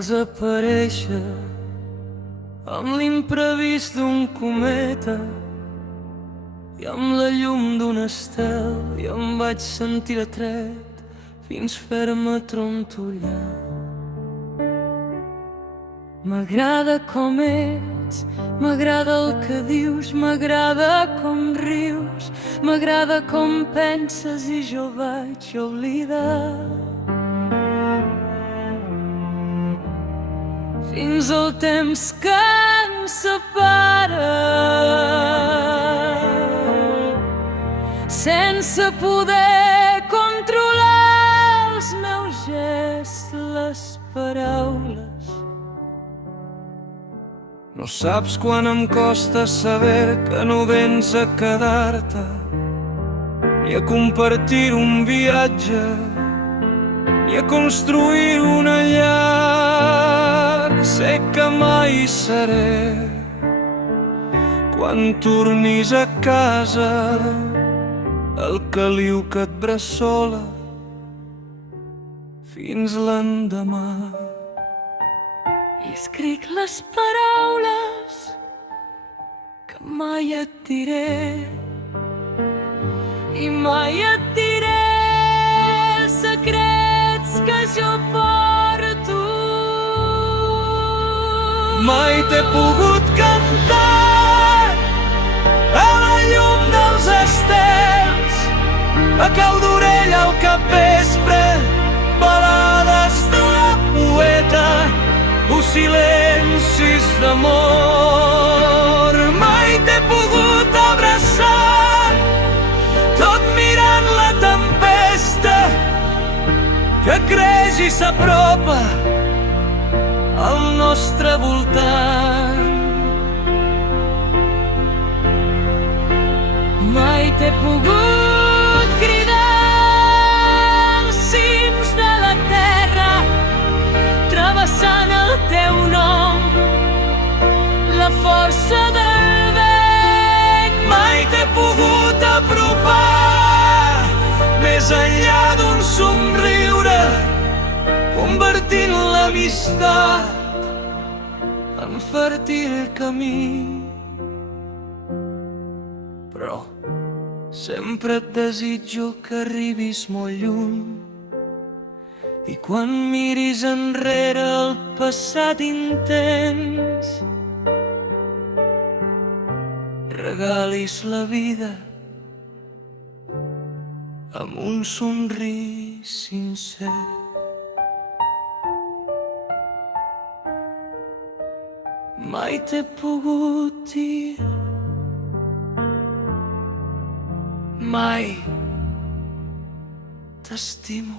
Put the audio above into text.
Vas aparèixer amb l'imprevist d'un cometa i amb la llum d'un estel, i em vaig sentir atret fins fer-me trontollar. M'agrada com ets, m'agrada el que dius, m'agrada com rius, m'agrada com penses i jo vaig oblidar. Fins al temps que ens separa, sense poder controlar els meus gestos, les paraules. No saps quan em costa saber que no vens a quedar-te ni a compartir un viatge ni a construir una llar. Sé que mai seré quan tornis a casa el caliu que et bressola fins l'endemà. I escric les paraules que mai et diré, i mai et diré els secrets que jo porto. Mai t'he pogut cantar a la llum dels estels, a cau d'orella al capvespre, balades de poeta o silencis d'amor. Mai t'he pogut abraçar tot mirant la tempesta que creix i s'apropa al nostre voltant. Mai t'he pogut cridar als cims de la terra travessant el teu nom, la força del vent. Mai t'he pogut apropar més enllà d'un somriure, convertint l'amistat en fèrtil camí. Però sempre et desitjo que arribis molt lluny, i quan miris enrere el passat intens, regalis la vida amb un somrís sincer. Mai t'he pogut dir, mai t'estimo.